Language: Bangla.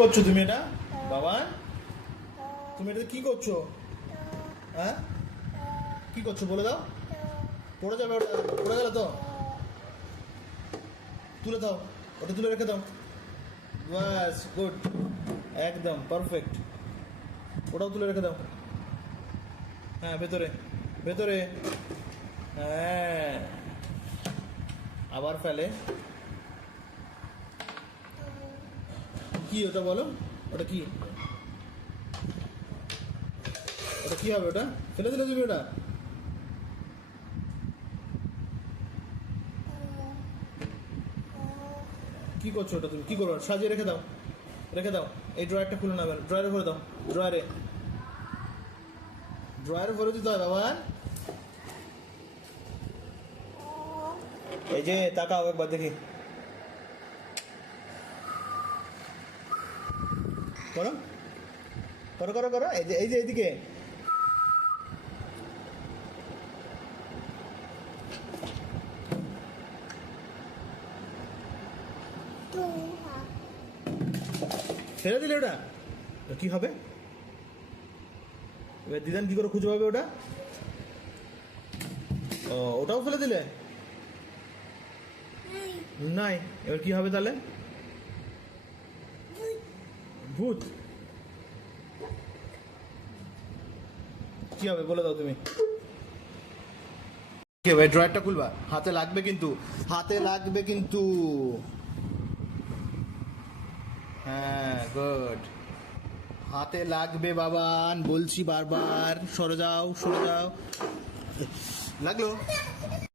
করছো তুমি এটা বাবা? তুমি এটা কি করছো? হ্যাঁ, কি করছো বলে দাও। পড়ে যাবে ওটা, পড়ে গেল তো তুলে দাও, ওটা তুলে রেখে দাও। বাস, গুড, একদম পারফেক্ট। ওটাও তুলে রেখে দাও। হ্যাঁ, ভেতরে ভেতরে। হ্যাঁ, আবার ফেলে। কি ওটা বলো? ওটা কি? ওটা কি হবে? ওটা ফেলে দিলে তুমি ওটা? কি করছো ওটা? তুমি কি করো? সাজিয়ে রেখে দাও, রেখে দাও। এই ড্রয়ারটা খুলে নেবেন, ড্রয়ারে ভরে দাও। ড্রয়ারে, ড্রয়ারে ভরে দিতে হয় বাবা। এই যে তাকাও একবার দেখি, করো করো করো করো। এই যে, এই যে এইদিকে। ফেলে দিলে ওটা? তো কি হবে এবার? দিদান কি করে খুঁজে পাবে ওটা? ও, ওটাও ফেলে দিলে? নাই, এবার কি হবে তাহলে? ভূত? কি হবে বলে দাও তুমি। কি হবে? ড্রয়ারটা খুলবা, হাতে লাগবে কিন্তু, হাতে লাগবে কিন্তু। হ্যাঁ, গুড। হাতে লাগবে বাবান, বলছি বারবার। সরে যাও, সরে যাও। লাগলো?